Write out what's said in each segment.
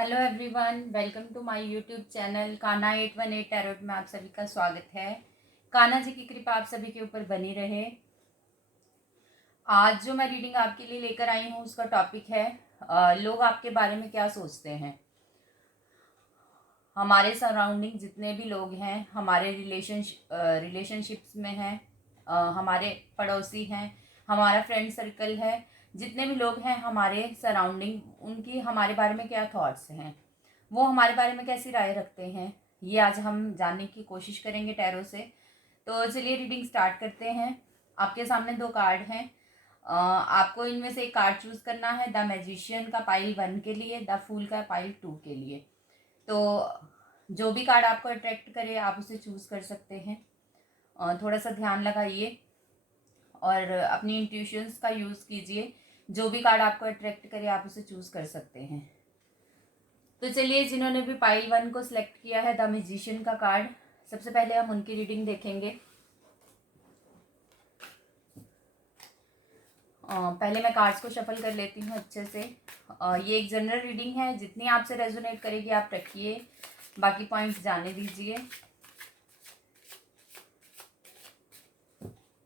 Hello everyone, welcome to my YouTube channel Kanha 818 tarot में आप सभी का स्वागत है। कान्हा जी की कृपा आप सभी के ऊपर बनी रहे। आज जो मैं रीडिंग आपके लिए लेकर आई हूँ उसका टॉपिक है लोग आपके बारे में क्या सोचते हैं। हमारे सराउंडिंग जितने भी लोग हैं, हमारे रिलेशनशिप्स में हैं, हमारे पड़ोसी हैं, हमारा फ्रेंड सर्कल है, जितने भी लोग हैं हमारे सराउंडिंग, उनकी हमारे बारे में क्या थॉट्स हैं, वो हमारे बारे में कैसी राय रखते हैं, ये आज हम जानने की कोशिश करेंगे टैरो से। तो चलिए रीडिंग स्टार्ट करते हैं। आपके सामने दो कार्ड हैं। आपको इनमें से एक कार्ड चूज करना है। द मैजिशियन का पाइल 1 के लिए, द फूल का पाइल 2 के लिए। तो जो भी कार्ड आपको अट्रैक्ट करे आप उसे चूज कर सकते हैं। थोड़ा सा ध्यान लगाइए और अपनी इंट्यूशंस का यूज़ कीजिए। जो भी कार्ड आपको अट्रैक्ट करे आप उसे चूज कर सकते हैं। तो चलिए, जिन्होंने भी पाइल 1 को सिलेक्ट किया है, द म्यूजिशियन का कार्ड, सबसे पहले हम उनकी रीडिंग देखेंगे। पहले मैं कार्ड्स को शफल कर लेती हूँ अच्छे से। ये एक जनरल रीडिंग है, जितनी आपसे रेजोनेट करेगी आप रखिए, बाकी पॉइंट्स जाने दीजिए।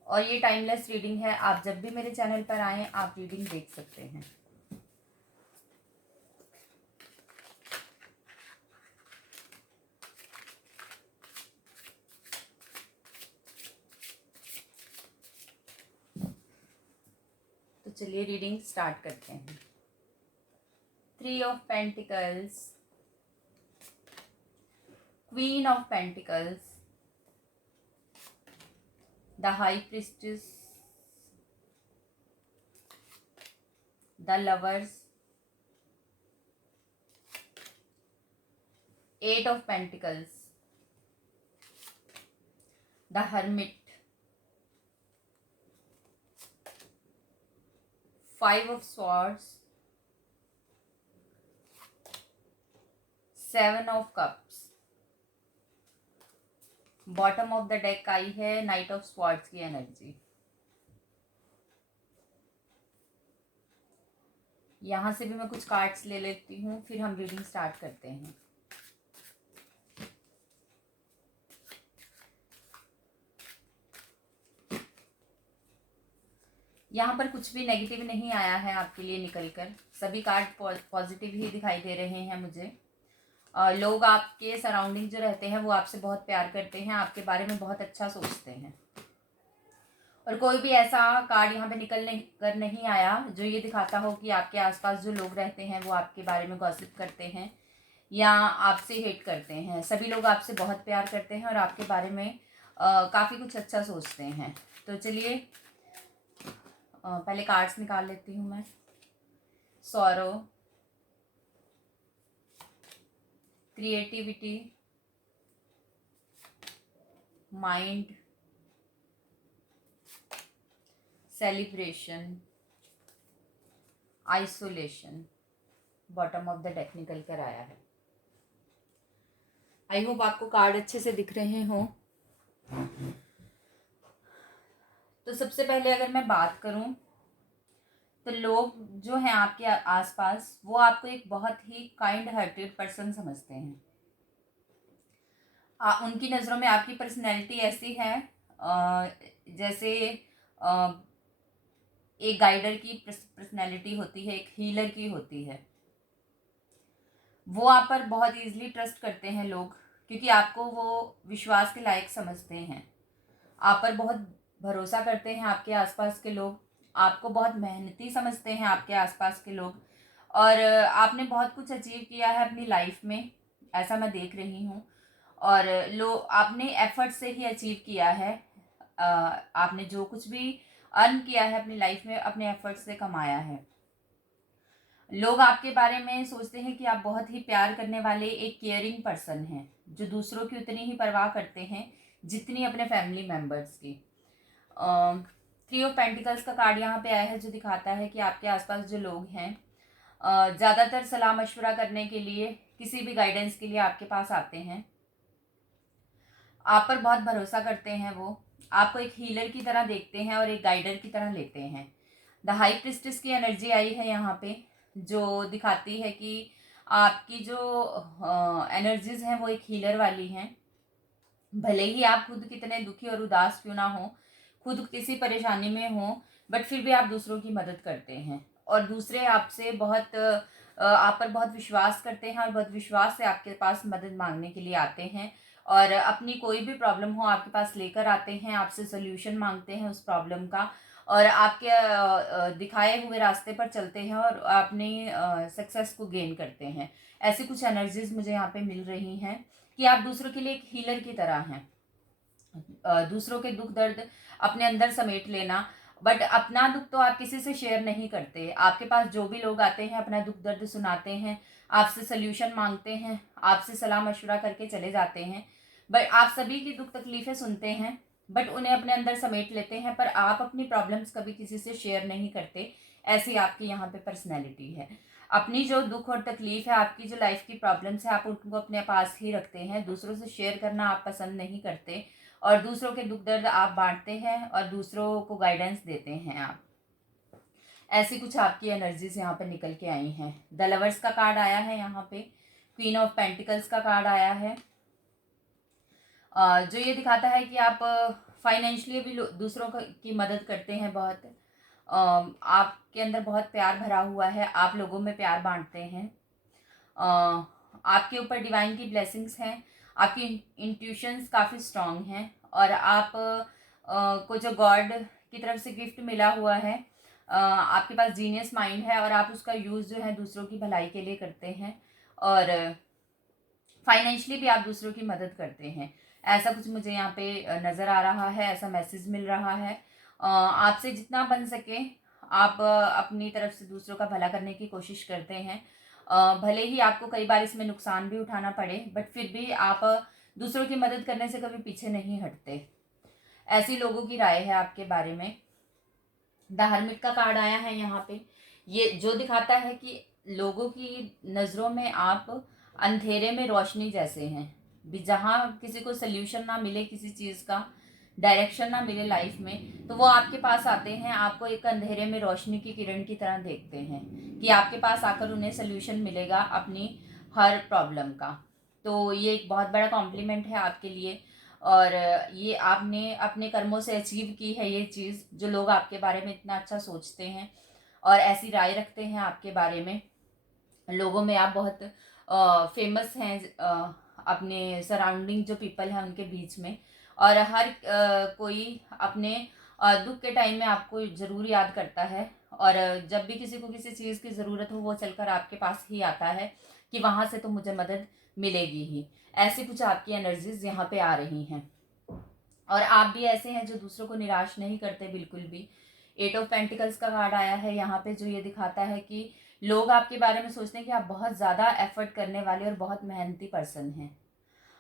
और ये टाइमलेस रीडिंग है, आप जब भी मेरे चैनल पर आएँ आप रीडिंग देख सकते हैं। तो चलिए रीडिंग स्टार्ट करते हैं। 3 of pentacles, queen of pentacles, the high priestess, the lovers, 8 of Pentacles, the Hermit, 5 of Swords, 7 of Cups। Bottom of the deck आई है नाइट ऑफ स्वॉर्ड्स की एनर्जी। यहां से भी मैं कुछ कार्ड्स ले लेती हूँ, फिर हम रीडिंग स्टार्ट करते हैं। यहाँ पर कुछ भी नेगेटिव नहीं आया है आपके लिए निकलकर, सभी कार्ड पॉजिटिव ही दिखाई दे रहे हैं मुझे। लोग आपके सराउंडिंग जो रहते हैं वो आपसे बहुत प्यार करते हैं, आपके बारे में बहुत अच्छा सोचते हैं। और कोई भी ऐसा कार्ड यहाँ पे निकल कर नहीं आया जो ये दिखाता हो कि आपके आसपास जो लोग रहते हैं वो आपके बारे में गॉसिप करते हैं या आपसे हेट करते हैं। सभी लोग आपसे बहुत प्यार करते हैं और आपके बारे में काफ़ी कुछ अच्छा सोचते हैं। तो चलिए पहले कार्ड्स निकाल लेती हूँ मैं। Sorrow, creativity, mind, celebration, isolation. Bottom of the deck निकल कर आया है। आई होप आपको कार्ड अच्छे से दिख रहे हों। तो सबसे पहले अगर मैं बात करूं तो लोग जो हैं आपके आसपास वो आपको एक बहुत ही काइंड हार्टेड पर्सन समझते हैं। उनकी नज़रों में आपकी पर्सनैलिटी ऐसी है जैसे एक गाइडर की पर्सनैलिटी होती है, एक हीलर की होती है। वो आप पर बहुत ईजिली ट्रस्ट करते हैं लोग, क्योंकि आपको वो विश्वास के लायक समझते हैं। आप पर बहुत भरोसा करते हैं आपके आसपास के लोग, आपको बहुत मेहनती समझते हैं आपके आसपास के लोग। और आपने बहुत कुछ अचीव किया है अपनी लाइफ में, ऐसा मैं देख रही हूँ। और आपने एफर्ट से ही अचीव किया है। आपने जो कुछ भी अर्न किया है अपनी लाइफ में अपने एफर्ट से कमाया है। लोग आपके बारे में सोचते हैं कि आप बहुत ही प्यार करने वाले एक केयरिंग पर्सन हैं, जो दूसरों की उतनी ही परवाह करते हैं जितनी अपने फैमिली मेम्बर्स की। 3 ऑफ पेंटिकल्स का कार्ड यहाँ पे आया है, जो दिखाता है कि आपके आसपास जो लोग हैं ज़्यादातर सलाह मशवरा करने के लिए, किसी भी गाइडेंस के लिए आपके पास आते हैं। आप पर बहुत भरोसा करते हैं, वो आपको एक हीलर की तरह देखते हैं और एक गाइडर की तरह लेते हैं। द हाई प्रिस्टेस की एनर्जी आई है यहाँ पे, जो दिखाती है कि आपकी जो एनर्जीज़ हैं वो एक हीलर वाली हैं। भले ही आप खुद कितने दुखी और उदास क्यों ना हो, खुद किसी परेशानी में हो, बट फिर भी आप दूसरों की मदद करते हैं और दूसरे आपसे बहुत आप पर बहुत विश्वास करते हैं और बहुत विश्वास से आपके पास मदद मांगने के लिए आते हैं और अपनी कोई भी प्रॉब्लम हो आपके पास लेकर आते हैं, आपसे सोल्यूशन मांगते हैं उस प्रॉब्लम का और आपके दिखाए हुए रास्ते पर चलते हैं और अपनी सक्सेस को गेन करते हैं। ऐसी कुछ एनर्जीज मुझे यहाँ पे मिल रही हैं कि आप दूसरों के लिए एक हीलर की तरह हैं। दूसरों के दुख दर्द अपने अंदर समेट लेना, बट अपना दुख तो आप किसी से शेयर नहीं करते। आपके पास जो भी लोग आते हैं अपना दुख दर्द सुनाते हैं, आपसे सल्यूशन मांगते हैं, आपसे सलाह मशवरा करके चले जाते हैं, बट आप सभी की दुख तकलीफ़ें सुनते हैं, बट उन्हें अपने अंदर समेट लेते हैं, पर आप अपनी प्रॉब्लम्स कभी किसी से शेयर नहीं करते। ऐसी आपकी यहाँ पे पर्सनैलिटी है। अपनी जो दुख और तकलीफ़ है, आपकी जो लाइफ की प्रॉब्लम्स है, आप उनको अपने पास ही रखते हैं, दूसरों से शेयर करना आप पसंद नहीं करते और दूसरों के दुख दर्द आप बांटते हैं और दूसरों को गाइडेंस देते हैं आप। ऐसी कुछ आपकी एनर्जीज यहाँ पे निकल के आई हैं। द लवर्स का कार्ड आया है यहाँ पे, क्वीन ऑफ पेंटिकल्स का कार्ड आया है, जो ये दिखाता है कि आप फाइनेंशियली भी दूसरों की मदद करते हैं बहुत। आपके अंदर बहुत प्यार भरा हुआ है, आप लोगों में प्यार बांटते हैं। आपके ऊपर डिवाइन की ब्लेसिंग्स हैं, आपकी इंट्यूशंस काफ़ी स्ट्रांग हैं और आप को जो गॉड की तरफ से गिफ्ट मिला हुआ है, आपके पास जीनियस माइंड है और आप उसका यूज़ जो है दूसरों की भलाई के लिए करते हैं और फाइनेंशियली भी आप दूसरों की मदद करते हैं। ऐसा कुछ मुझे यहाँ पे नज़र आ रहा है, ऐसा मैसेज मिल रहा है। आपसे जितना बन सके आप अपनी तरफ से दूसरों का भला करने की कोशिश करते हैं। भले ही आपको कई बार इसमें नुकसान भी उठाना पड़े, बट फिर भी आप दूसरों की मदद करने से कभी पीछे नहीं हटते। ऐसी लोगों की राय है आपके बारे में। द हर्मिट का कार्ड आया है यहाँ पे, ये जो दिखाता है कि लोगों की नज़रों में आप अंधेरे में रोशनी जैसे हैं। जहाँ किसी को सल्यूशन ना मिले किसी चीज़ का, डायरेक्शन ना मिले लाइफ में, तो वो आपके पास आते हैं, आपको एक अंधेरे में रोशनी की किरण की तरह देखते हैं कि आपके पास आकर उन्हें सल्यूशन मिलेगा अपनी हर प्रॉब्लम का। तो ये एक बहुत बड़ा कॉम्प्लीमेंट है आपके लिए और ये आपने अपने कर्मों से अचीव की है ये चीज़, जो लोग आपके बारे में इतना अच्छा सोचते हैं और ऐसी राय रखते हैं आपके बारे में। लोगों में आप बहुत फेमस हैं अपने सराउंडिंग जो पीपल हैं उनके बीच में, और हर कोई अपने दुख के टाइम में आपको ज़रूर याद करता है और जब भी किसी को किसी चीज़ की ज़रूरत हो वो चलकर आपके पास ही आता है कि वहाँ से तो मुझे मदद मिलेगी ही। ऐसी कुछ आपकी एनर्जीज यहाँ पे आ रही हैं और आप भी ऐसे हैं जो दूसरों को निराश नहीं करते बिल्कुल भी। एट ऑफ पेंटिकल्स का कार्ड आया है यहाँ पे, जो ये दिखाता है कि लोग आपके बारे में सोचते हैं कि आप बहुत ज़्यादा एफर्ट करने वाले और बहुत मेहनती पर्सन हैं।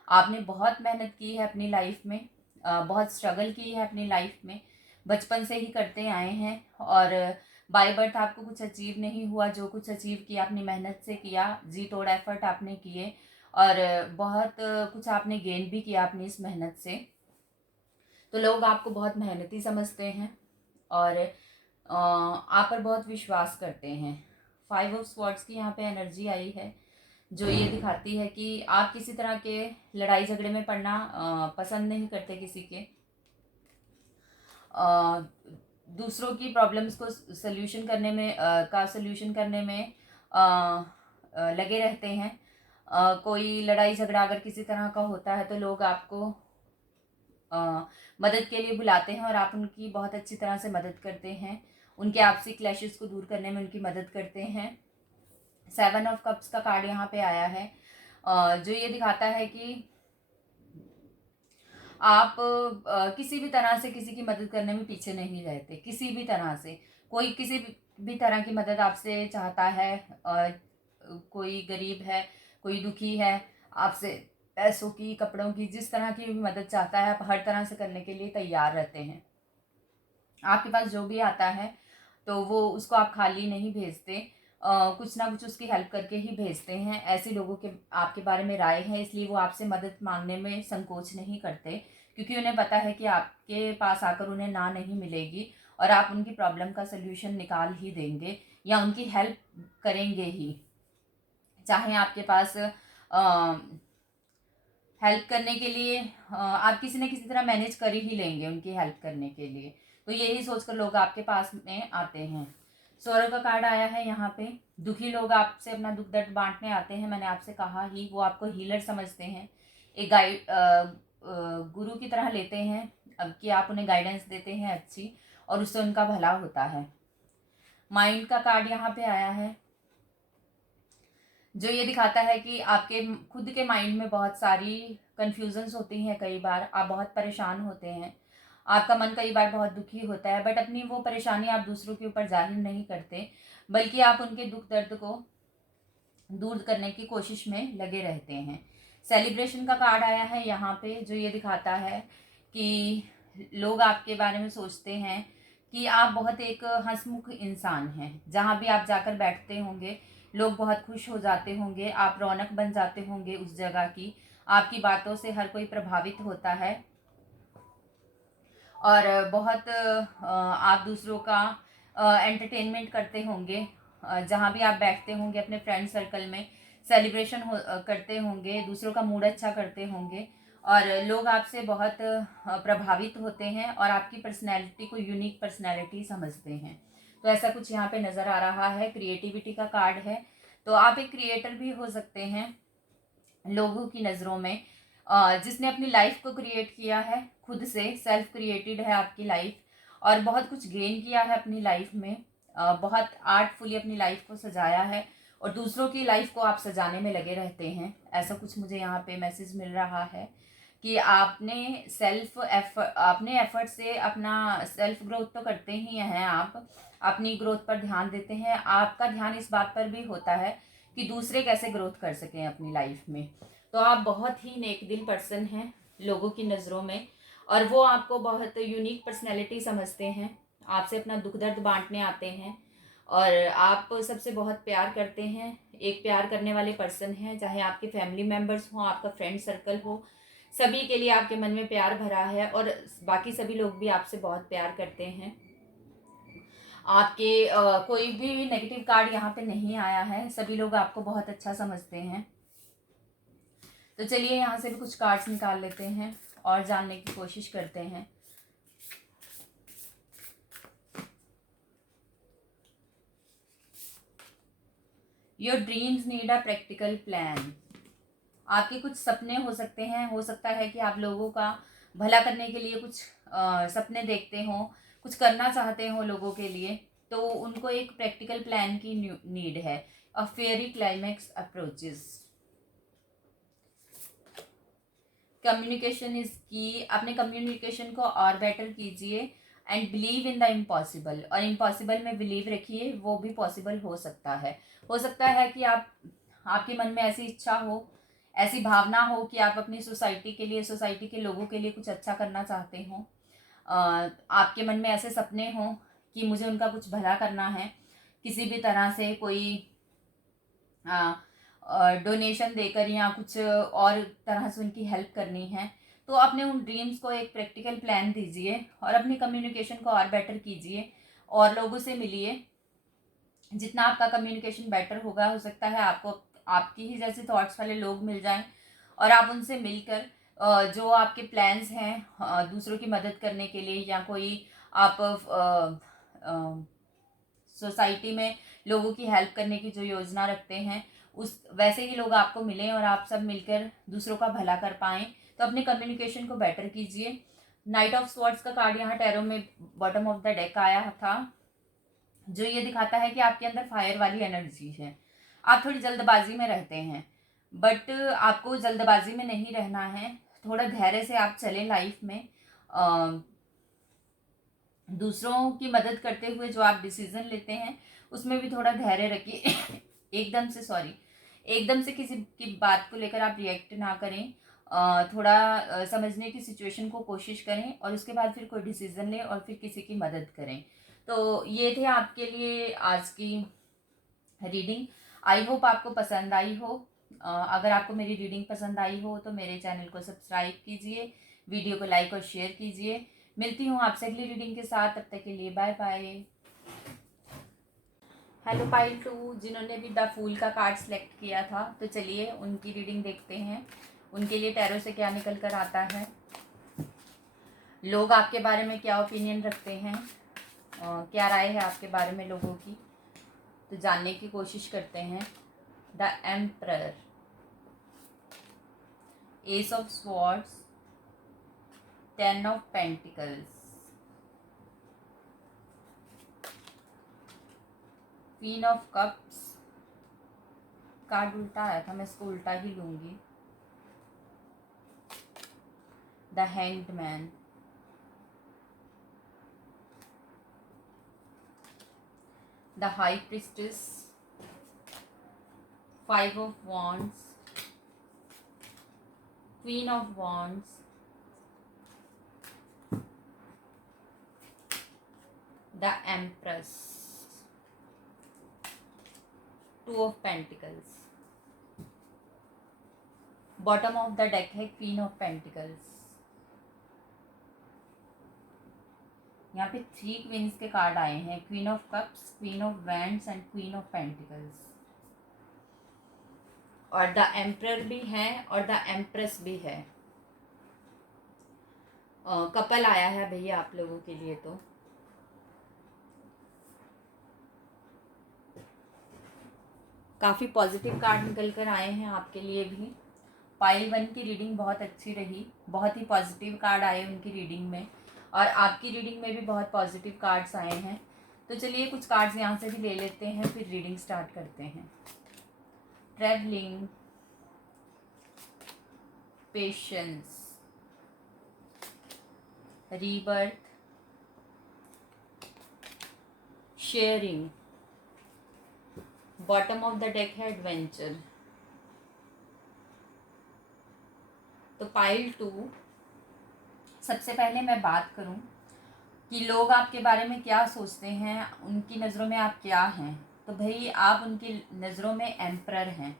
आपने बहुत मेहनत की है अपनी लाइफ में, बहुत स्ट्रगल की है अपनी लाइफ में, बचपन से ही करते आए हैं और बाय बर्थ आपको कुछ अचीव नहीं हुआ। जो कुछ अचीव किया अपनी मेहनत से किया, जी तोड़ एफर्ट आपने किए और बहुत कुछ आपने गेन भी किया अपनी इस मेहनत से। तो लोग आपको बहुत मेहनती समझते हैं और आप पर बहुत विश्वास करते हैं। 5 ऑफ स्वॉर्ड्स की यहाँ पे एनर्जी आई है, जो ये दिखाती है कि आप किसी तरह के लड़ाई झगड़े में पड़ना पसंद नहीं करते किसी के। दूसरों की प्रॉब्लम्स को सल्यूशन करने में सल्यूशन करने में लगे रहते हैं। कोई लड़ाई झगड़ा अगर किसी तरह का होता है तो लोग आपको मदद के लिए बुलाते हैं और आप उनकी बहुत अच्छी तरह से मदद करते हैं, उनके आपसी क्लैशेस को दूर करने में उनकी मदद करते हैं। 7 ऑफ कप्स का कार्ड यहाँ पे आया है, जो ये दिखाता है कि आप किसी भी तरह से किसी की मदद करने में पीछे नहीं रहते। किसी भी तरह से कोई किसी भी तरह की मदद आपसे चाहता है, कोई गरीब है, कोई दुखी है, आपसे पैसों की, कपड़ों की, जिस तरह की भी मदद चाहता है आप हर तरह से करने के लिए तैयार रहते हैं। आपके पास जो भी आता है तो वो उसको आप खाली नहीं भेजते, कुछ ना कुछ उसकी हेल्प करके ही भेजते हैं। ऐसे लोगों के आपके बारे में राय है, इसलिए वो आपसे मदद मांगने में संकोच नहीं करते, क्योंकि उन्हें पता है कि आपके पास आकर उन्हें ना नहीं मिलेगी और आप उनकी प्रॉब्लम का सल्यूशन निकाल ही देंगे या उनकी हेल्प करेंगे ही। चाहे आपके पास हेल्प करने के लिए आप किसी न किसी तरह मैनेज कर ही लेंगे उनकी हेल्प करने के लिए। तो यही सोचकर लोग आपके पास में आते हैं। सौरव का कार्ड आया है यहाँ पे। दुखी लोग आपसे अपना दुख दर्द बांटने आते हैं। मैंने आपसे कहा ही, वो आपको हीलर समझते हैं, एक गाइड गुरु की तरह लेते हैं अब कि आप उन्हें गाइडेंस देते हैं अच्छी, और उससे उनका भला होता है। माइंड का कार्ड यहाँ पे आया है, जो ये दिखाता है कि आपके खुद के माइंड में बहुत सारी कन्फ्यूजन्स होती हैं। कई बार आप बहुत परेशान होते हैं, आपका मन कई बार बहुत दुखी होता है, बट अपनी वो परेशानी आप दूसरों के ऊपर जाहिर नहीं करते, बल्कि आप उनके दुख दर्द को दूर करने की कोशिश में लगे रहते हैं। सेलिब्रेशन का कार्ड आया है यहाँ पे, जो ये दिखाता है कि लोग आपके बारे में सोचते हैं कि आप बहुत एक हंसमुख इंसान हैं। जहाँ भी आप जाकर बैठते होंगे लोग बहुत खुश हो जाते होंगे, आप रौनक बन जाते होंगे उस जगह की। आपकी बातों से हर कोई प्रभावित होता है और बहुत आप दूसरों का एंटरटेनमेंट करते होंगे। जहाँ भी आप बैठते होंगे अपने फ्रेंड सर्कल में सेलिब्रेशन करते होंगे, दूसरों का मूड अच्छा करते होंगे, और लोग आपसे बहुत प्रभावित होते हैं और आपकी पर्सनैलिटी को यूनिक पर्सनैलिटी समझते हैं। तो ऐसा कुछ यहाँ पे नज़र आ रहा है। क्रिएटिविटी का कार्ड है, तो आप एक क्रिएटर भी हो सकते हैं लोगों की नज़रों में, जिसने अपनी लाइफ को क्रिएट किया है खुद से। सेल्फ क्रिएटेड है आपकी लाइफ, और बहुत कुछ गेन किया है अपनी लाइफ में। बहुत आर्टफुली अपनी लाइफ को सजाया है, और दूसरों की लाइफ को आप सजाने में लगे रहते हैं। ऐसा कुछ मुझे यहाँ पे मैसेज मिल रहा है कि अपने एफर्ट से अपना सेल्फ ग्रोथ तो करते ही हैं, आप अपनी ग्रोथ पर ध्यान देते हैं। आपका ध्यान इस बात पर भी होता है कि दूसरे कैसे ग्रोथ कर सकें अपनी लाइफ में। तो आप बहुत ही नेक दिल पर्सन हैं लोगों की नज़रों में, और वो आपको बहुत यूनिक पर्सनैलिटी समझते हैं। आपसे अपना दुख दर्द बांटने आते हैं, और आप सबसे बहुत प्यार करते हैं। एक प्यार करने वाले पर्सन हैं, चाहे आपके फैमिली मेम्बर्स हों, आपका फ्रेंड सर्कल हो, सभी के लिए आपके मन में प्यार भरा है, और बाकी सभी लोग भी आपसे बहुत प्यार करते हैं। आपके कोई भी नेगेटिव कार्ड यहाँ पे नहीं आया है, सभी लोग आपको बहुत अच्छा समझते हैं। तो चलिए यहाँ से भी कुछ कार्ड्स निकाल लेते हैं और जानने की कोशिश करते हैं। Your dreams need a practical plan. आपके कुछ सपने हो सकते हैं, हो सकता है कि आप लोगों का भला करने के लिए कुछ सपने देखते हों, कुछ करना चाहते हो लोगों के लिए, तो उनको एक प्रैक्टिकल प्लान की नीड है। A fairy climax approaches. Communication is key. अपने कम्युनिकेशन को और बेटर कीजिए, and believe in the impossible. और इम्पॉसिबल में बिलीव रखिए, वो भी पॉसिबल हो सकता है। हो सकता है कि आपके मन में ऐसी इच्छा हो, ऐसी भावना हो कि आप अपनी सोसाइटी के लिए, सोसाइटी के लोगों के लिए कुछ अच्छा करना चाहते हो। आपके मन में ऐसे सपने हों कि मुझे उनका कुछ भला करना है, किसी भी तरह से कोई डोनेशन देकर या कुछ और तरह से उनकी हेल्प करनी है। तो अपने उन ड्रीम्स को एक प्रैक्टिकल प्लान दीजिए, और अपनी कम्युनिकेशन को और बेटर कीजिए, और लोगों से मिलिए। जितना आपका कम्युनिकेशन बेटर होगा, हो सकता है आपको आपकी ही जैसे थॉट्स वाले लोग मिल जाएं, और आप उनसे मिलकर जो आपके प्लान्स हैं दूसरों की मदद करने के लिए, या कोई आप सोसाइटी में लोगों की हेल्प करने की जो योजना रखते हैं, उस वैसे ही लोग आपको मिलें और आप सब मिलकर दूसरों का भला कर पाएँ। तो अपने कम्युनिकेशन को बेटर कीजिए। नाइट ऑफ स्वॉर्ड्स का कार्ड यहाँ टैरो में बॉटम ऑफ द डेक आया था, जो ये दिखाता है कि आपके अंदर फायर वाली एनर्जी है। आप थोड़ी जल्दबाजी में रहते हैं, बट आपको जल्दबाजी में नहीं रहना है। थोड़ा धैर्य से आप चलें लाइफ में। दूसरों की मदद करते हुए जो आप डिसीजन लेते हैं, उसमें भी थोड़ा धैर्य रखिए। एकदम से किसी की बात को लेकर आप रिएक्ट ना करें। थोड़ा समझने की सिचुएशन को कोशिश करें, और उसके बाद फिर कोई डिसीज़न लें, और फिर किसी की मदद करें। तो ये थे आपके लिए आज की रीडिंग। आई होप आपको पसंद आई हो। अगर आपको मेरी रीडिंग पसंद आई हो तो मेरे चैनल को सब्सक्राइब कीजिए, वीडियो को लाइक और शेयर कीजिए। मिलती हूँ आपसे अगली रीडिंग के साथ, तब तक के लिए बाय बाय। हेलो पाइल 2, जिन्होंने भी द फूल का कार्ड सेलेक्ट किया था, तो चलिए उनकी रीडिंग देखते हैं। उनके लिए टैरो से क्या निकल कर आता है, लोग आपके बारे में क्या ओपिनियन रखते हैं, क्या राय है आपके बारे में लोगों की, तो जानने की कोशिश करते हैं। The emperor, S of swords, 10 of pentacles, queen of cups. Card उल्टा आया था, मैं इसको उल्टा ही लूंगी। The hanged man, the high priestess, 5 of wands, queen of wands, the empress, 2 of pentacles. Bottom of the deck है क्वीन ऑफ पेंटिकल्स। यहाँ पे 3 क्वींस के कार्ड आए हैं, queen of cups, queen of wands and queen of pentacles. और the emperor भी है और द एम्प्रेस भी है। कपल आया है भैया आप लोगों के लिए, तो काफ़ी पॉजिटिव कार्ड निकल कर आए हैं आपके लिए भी। पाइल 1 की रीडिंग बहुत अच्छी रही, बहुत ही पॉजिटिव कार्ड आए उनकी रीडिंग में, और आपकी रीडिंग में भी बहुत पॉजिटिव कार्ड्स आए हैं। तो चलिए कुछ कार्ड्स यहाँ से भी ले लेते हैं, फिर रीडिंग स्टार्ट करते हैं। Travelling, patience, rebirth, sharing. Bottom of the deck है एडवेंचर। तो पाइल 2, सबसे पहले मैं बात करूं कि लोग आपके बारे में क्या सोचते हैं, उनकी नज़रों में आप क्या हैं, तो भाई आप उनकी नज़रों में एम्परर हैं,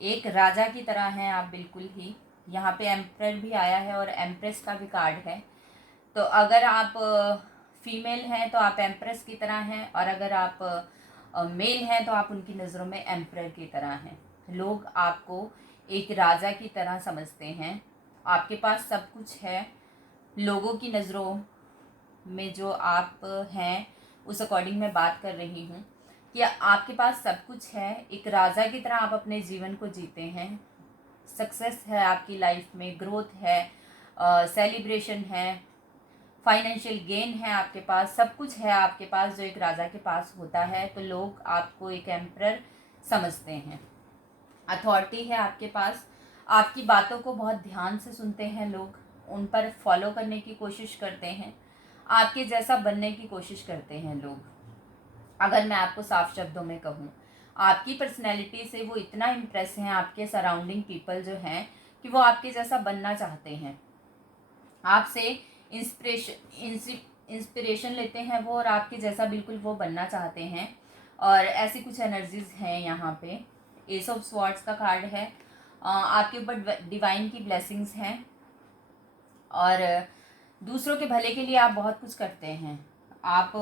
एक राजा की तरह हैं आप बिल्कुल ही। यहाँ पे एम्परर भी आया है और एम्प्रेस का भी कार्ड है। तो अगर आप फीमेल हैं तो आप एम्प्रेस की तरह हैं, और अगर आप मेल हैं तो आप उनकी नज़रों में एम्परर की तरह हैं। लोग आपको एक राजा की तरह समझते हैं, आपके पास सब कुछ है। लोगों की नज़रों में जो आप हैं उस अकॉर्डिंग मैं बात कर रही हूँ कि आपके पास सब कुछ है, एक राजा की तरह आप अपने जीवन को जीते हैं। सक्सेस है आपकी लाइफ में, ग्रोथ है, सेलिब्रेशन है, फाइनेंशियल गेन है आपके पास, सब कुछ है आपके पास जो एक राजा के पास होता है। तो लोग आपको एक एम्परर समझते हैं। अथॉरिटी है आपके पास, आपकी बातों को बहुत ध्यान से सुनते हैं लोग, उन पर फॉलो करने की कोशिश करते हैं, आपके जैसा बनने की कोशिश करते हैं लोग। अगर मैं आपको साफ शब्दों में कहूँ, आपकी पर्सनैलिटी से वो इतना इम्प्रेस हैं, आपके सराउंडिंग पीपल जो हैं, कि वो आपके जैसा बनना चाहते हैं, आपसे इंस्पिरेशन लेते हैं वो, और आपके जैसा बिल्कुल वो बनना चाहते हैं। और ऐसी कुछ एनर्जीज हैं यहाँ पे। एस ऑफ स्वॉर्ड्स का कार्ड है, आपके ऊपर डिवाइन की ब्लेसिंग्स हैं, और दूसरों के भले के लिए आप बहुत कुछ करते हैं। आप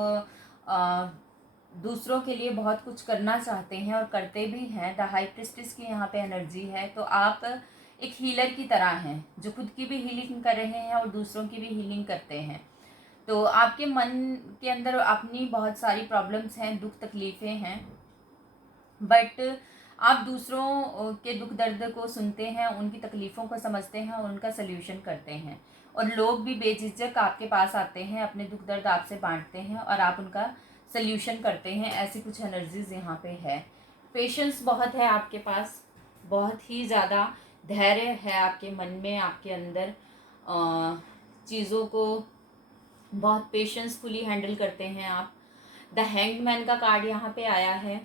दूसरों के लिए बहुत कुछ करना चाहते हैं और करते भी हैं। द हाई प्रिस्टेस की यहाँ पे एनर्जी है। तो आप एक हीलर की तरह हैं, जो खुद की भी हीलिंग कर रहे हैं और दूसरों की भी हीलिंग करते हैं। तो आपके मन के अंदर अपनी बहुत सारी प्रॉब्लम्स हैं, दुख तकलीफ़ें हैं, बट आप दूसरों के दुख दर्द को सुनते हैं, उनकी तकलीफ़ों को समझते हैं और उनका सल्यूशन करते हैं। और लोग भी बेझिझक आपके पास आते हैं, अपने दुख दर्द आपसे बांटते हैं और आप उनका सल्यूशन करते हैं। ऐसी कुछ एनर्जीज यहाँ पे है। पेशेंस बहुत है आपके पास, बहुत ही ज़्यादा धैर्य है आपके मन में, आपके अंदर चीज़ों को बहुत पेशेंसफुली हैंडल करते हैं आप। द हैंग्ड मैन का कार्ड यहाँ पे आया है।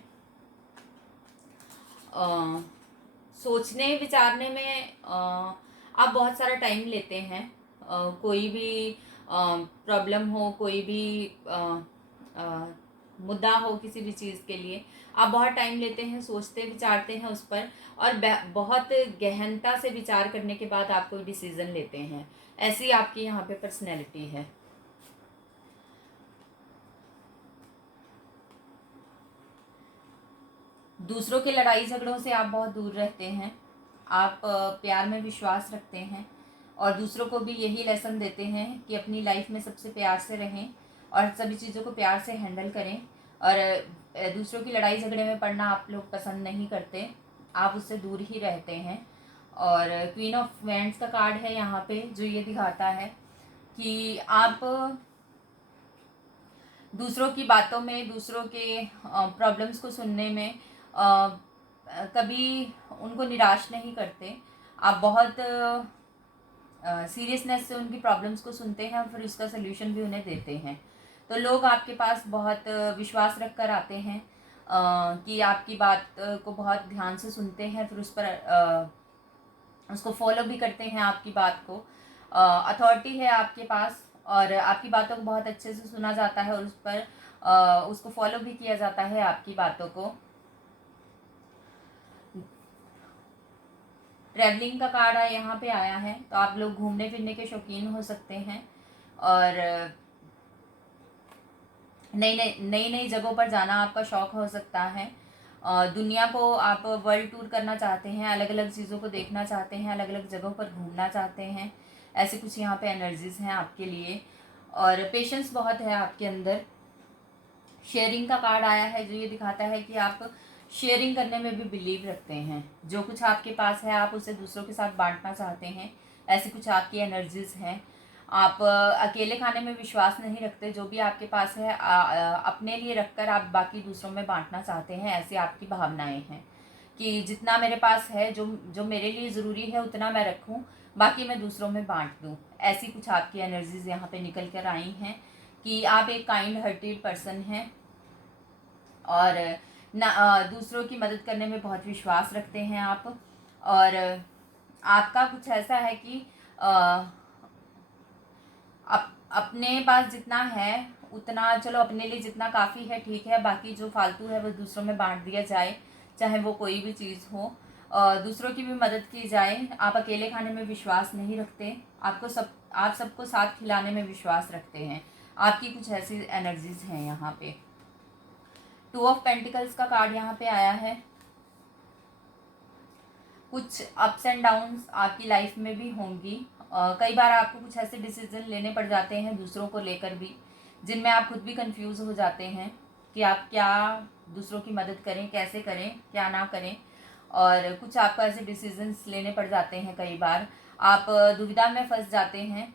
सोचने विचारने में आप बहुत सारा टाइम लेते हैं। कोई भी प्रॉब्लम हो, कोई भी मुद्दा हो किसी भी चीज़ के लिए, आप बहुत टाइम लेते हैं, सोचते विचारते हैं उस पर, और बहुत गहनता से विचार करने के बाद आप कोई डिसीज़न लेते हैं। ऐसी आपकी यहाँ पे पर्सनैलिटी है। दूसरों के लड़ाई झगड़ों से आप बहुत दूर रहते हैं। आप प्यार में विश्वास रखते हैं और दूसरों को भी यही लेसन देते हैं कि अपनी लाइफ में सबसे प्यार से रहें और सभी चीज़ों को प्यार से हैंडल करें। और दूसरों की लड़ाई झगड़े में पड़ना आप लोग पसंद नहीं करते, आप उससे दूर ही रहते हैं। और क्वीन ऑफ वैंड्स का कार्ड है यहाँ पे, जो ये दिखाता है कि आप दूसरों की बातों में, दूसरों के प्रॉब्लम्स को सुनने में कभी उनको निराश नहीं करते। आप बहुत सीरियसनेस से उनकी प्रॉब्लम्स को सुनते हैं और फिर उसका सल्यूशन भी उन्हें देते हैं। तो लोग आपके पास बहुत विश्वास रख कर आते हैं कि आपकी बात को बहुत ध्यान से सुनते हैं, फिर उस पर उसको फॉलो भी करते हैं आपकी बात को। अथॉरिटी है आपके पास और आपकी बातों को बहुत अच्छे से सुना जाता है और उस पर उसको फॉलो भी किया जाता है आपकी बातों को। ट्रैवलिंग का कार्ड है यहाँ पे आया है, तो आप लोग घूमने फिरने के शौकीन हो सकते हैं और नई नई जगहों पर जाना आपका शौक़ हो सकता है। दुनिया को आप वर्ल्ड टूर करना चाहते हैं, अलग अलग चीज़ों को देखना चाहते हैं, अलग अलग जगहों पर घूमना चाहते हैं। ऐसे कुछ यहाँ पे एनर्जीज़ हैं आपके लिए और पेशेंस बहुत है आपके अंदर। शेयरिंग का कार्ड आया है, जो ये दिखाता है कि आप शेयरिंग करने में भी बिलीव रखते हैं। जो कुछ आपके पास है आप उसे दूसरों के साथ बांटना चाहते हैं, ऐसी कुछ आपकी एनर्जीज़ हैं। आप अकेले खाने में विश्वास नहीं रखते, जो भी आपके पास है अपने लिए रखकर आप बाकी दूसरों में बांटना चाहते हैं। ऐसी आपकी भावनाएं हैं कि जितना मेरे पास है, जो जो मेरे लिए ज़रूरी है उतना मैं रखूं, बाकी मैं दूसरों में बांट दूं। ऐसी कुछ आपकी एनर्जीज़ यहाँ पे निकल कर आई हैं कि आप एक काइंड हार्टेड पर्सन हैं और दूसरों की मदद करने में बहुत विश्वास रखते हैं आप। और आपका कुछ ऐसा है कि अपने पास जितना है उतना, चलो अपने लिए जितना काफ़ी है ठीक है, बाकी जो फालतू है वो दूसरों में बांट दिया जाए, चाहे वो कोई भी चीज़ हो। दूसरों की भी मदद की जाए। आप अकेले खाने में विश्वास नहीं रखते, आप सबको साथ खिलाने में विश्वास रखते हैं। आपकी कुछ ऐसी एनर्जीज हैं यहाँ पे। 2 ऑफ पेंटिकल्स का कार्ड यहाँ पे आया है। कुछ अप्स एंड डाउन्स आपकी लाइफ में भी होंगी। कई बार आपको कुछ ऐसे डिसीजन लेने पड़ जाते हैं दूसरों को लेकर भी, जिनमें आप खुद भी कंफ्यूज हो जाते हैं कि आप क्या दूसरों की मदद करें, कैसे करें, क्या ना करें। और कुछ आपको ऐसे डिसीजंस लेने पड़ जाते हैं, कई बार आप दुविधा में फंस जाते हैं।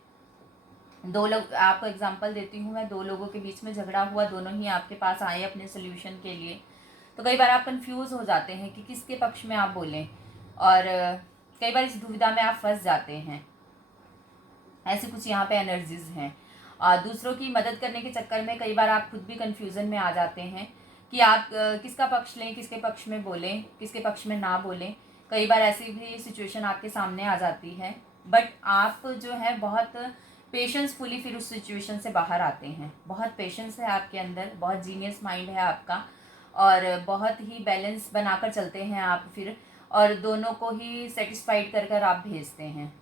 दो लोग, आपको एग्जांपल देती हूँ मैं, 2 लोगों के बीच में झगड़ा हुआ, दोनों ही आपके पास आए अपने सोल्यूशन के लिए। तो कई बार आप कंफ्यूज हो जाते हैं कि किसके पक्ष में आप बोलें और कई बार इस दुविधा में आप फंस जाते हैं। ऐसी कुछ यहाँ पे एनर्जीज हैं। दूसरों की मदद करने के चक्कर में कई बार आप खुद भी कंफ्यूजन में आ जाते हैं कि आप किसका पक्ष लें, किसके पक्ष में बोलें, किसके पक्ष में ना बोलें। कई बार ऐसी भी सिचुएशन आपके सामने आ जाती है, बट आप जो है बहुत पेशेंसफुली फिर उस सिचुएशन से बाहर आते हैं। बहुत पेशेंस है आपके अंदर, बहुत जीनियस माइंड है आपका और बहुत ही बैलेंस बनाकर चलते हैं आप फिर, और दोनों को ही सेटिस्फाइड कर कर आप भेजते हैं।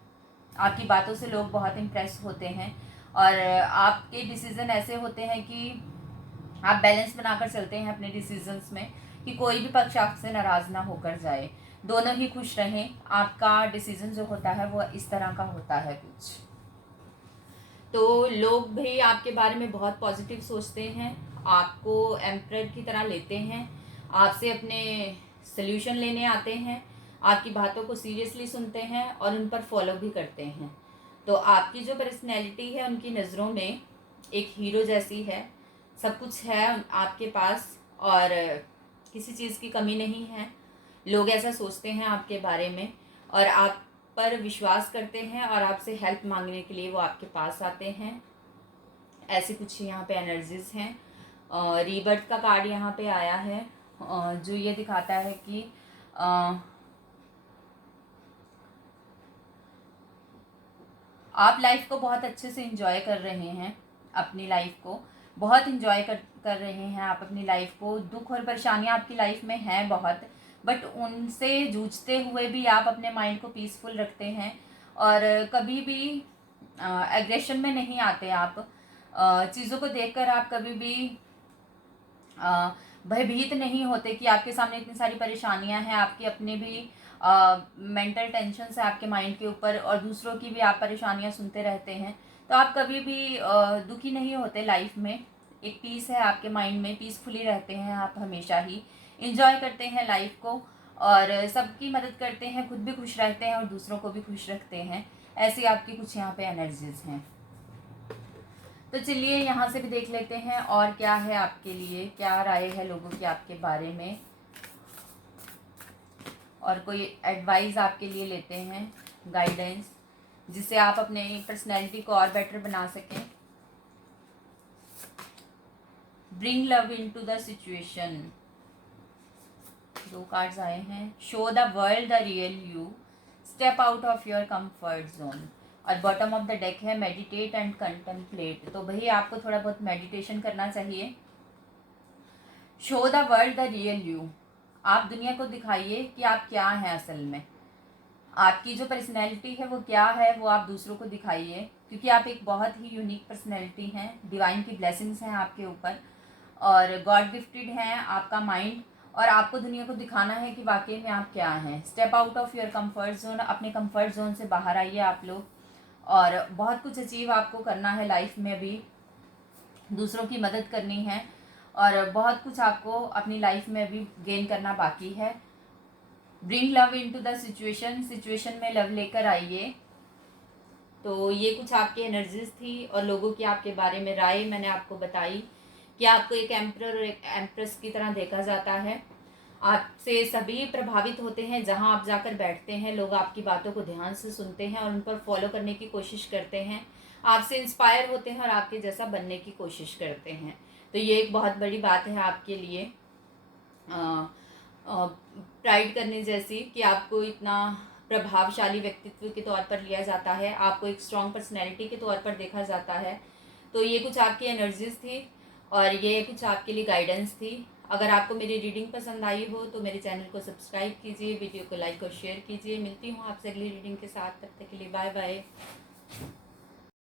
आपकी बातों से लोग बहुत इम्प्रेस होते हैं और आपके डिसीज़न ऐसे होते हैं कि आप बैलेंस बनाकर चलते हैं अपने डिसीजंस में कि कोई भी पक्ष आपसे नाराज़ ना होकर जाए, दोनों ही खुश रहें। आपका डिसीज़न जो होता है वो इस तरह का होता है कुछ। तो लोग भी आपके बारे में बहुत पॉजिटिव सोचते हैं, आपको एम्परर की तरह लेते हैं, आपसे अपने सल्यूशन लेने आते हैं, आपकी बातों को सीरियसली सुनते हैं और उन पर फॉलो भी करते हैं। तो आपकी जो पर्सनैलिटी है उनकी नज़रों में एक हीरो जैसी है। सब कुछ है आपके पास और किसी चीज़ की कमी नहीं है। लोग ऐसा सोचते हैं आपके बारे में और आप पर विश्वास करते हैं और आपसे हेल्प मांगने के लिए वो आपके पास आते हैं। ऐसी कुछ यहाँ पे एनर्जीज हैं। रीबर्थ का कार्ड यहाँ पे आया है, जो ये दिखाता है कि आप लाइफ को बहुत अच्छे से इंजॉय कर रहे हैं, अपनी लाइफ को बहुत इंजॉय कर रहे हैं आप अपनी लाइफ को। दुख और परेशानियाँ आपकी लाइफ में हैं बहुत, बट उनसे जूझते हुए भी आप अपने माइंड को पीसफुल रखते हैं और कभी भी एग्रेशन में नहीं आते आप। चीज़ों को देखकर आप कभी भी भयभीत नहीं होते कि आपके सामने इतनी सारी परेशानियां हैं, आपके अपने भी मेंटल टेंशन है आपके माइंड के ऊपर, और दूसरों की भी आप परेशानियां सुनते रहते हैं, तो आप कभी भी दुखी नहीं होते लाइफ में। एक पीस है आपके माइंड में, पीसफुली रहते हैं आप, हमेशा ही इंजॉय करते हैं लाइफ को, और सबकी मदद करते हैं, खुद भी खुश रहते हैं और दूसरों को भी खुश रखते हैं। ऐसी आपकी कुछ यहाँ पे एनर्जीज हैं। तो चलिए यहाँ से भी देख लेते हैं और क्या है आपके लिए, क्या राय है लोगों की आपके बारे में, और कोई एडवाइस आपके लिए लेते हैं, गाइडेंस, जिससे आप अपने पर्सनैलिटी को और बेटर बना सकें। Bring love into the situation, 2 cards आए हैं। Show the world the real you, step out of your comfort zone, और बॉटम ऑफ द डेक है मेडिटेट एंड कंटेम्पलेट। तो भाई आपको थोड़ा बहुत मेडिटेशन करना चाहिए। Show the world the real you, आप दुनिया को दिखाइए कि आप क्या हैं असल में, आपकी जो पर्सनैलिटी है वो क्या है, वो आप दूसरों को दिखाइए, क्योंकि आप एक बहुत ही यूनिक पर्सनैलिटी हैं। डिवाइन की ब्लेसिंग्स हैं आपके ऊपर, और गॉड गिफ्टेड हैं आपका माइंड, और आपको दुनिया को दिखाना है कि वाकई में आप क्या हैं। Step out of your comfort zone, अपने कंफर्ट जोन से बाहर आइए आप लोग, और बहुत कुछ अचीव आपको करना है लाइफ में अभी, दूसरों की मदद करनी है, और बहुत कुछ आपको अपनी लाइफ में अभी गेन करना बाकी है। Bring love into the situation, situation में लव लेकर आइए। तो ये कुछ आपकी एनर्जीज थी, और लोगों की आपके बारे में राय मैंने आपको बताई कि आपको एक एम्परर और एक एम्प्रेस की तरह देखा जाता है। आपसे सभी प्रभावित होते हैं, जहां आप जाकर बैठते हैं लोग आपकी बातों को ध्यान से सुनते हैं और उन पर फॉलो करने की कोशिश करते हैं, आपसे इंस्पायर होते हैं और आपके जैसा बनने की कोशिश करते हैं। तो ये एक बहुत बड़ी बात है आपके लिए, प्राइड करने जैसी, कि आपको इतना प्रभावशाली व्यक्तित्व के तौर पर लिया जाता है, आपको एक स्ट्रॉन्ग पर्सनैलिटी के तौर पर देखा जाता है। तो ये कुछ आपकी एनर्जीज थी, और ये कुछ आपके लिए गाइडेंस थी। अगर आपको मेरी रीडिंग पसंद आई हो तो मेरे चैनल को सब्सक्राइब कीजिए, वीडियो को लाइक और शेयर कीजिए। मिलती हूँ आपसे अगली रीडिंग के साथ, तब तक के लिए बाय बाय।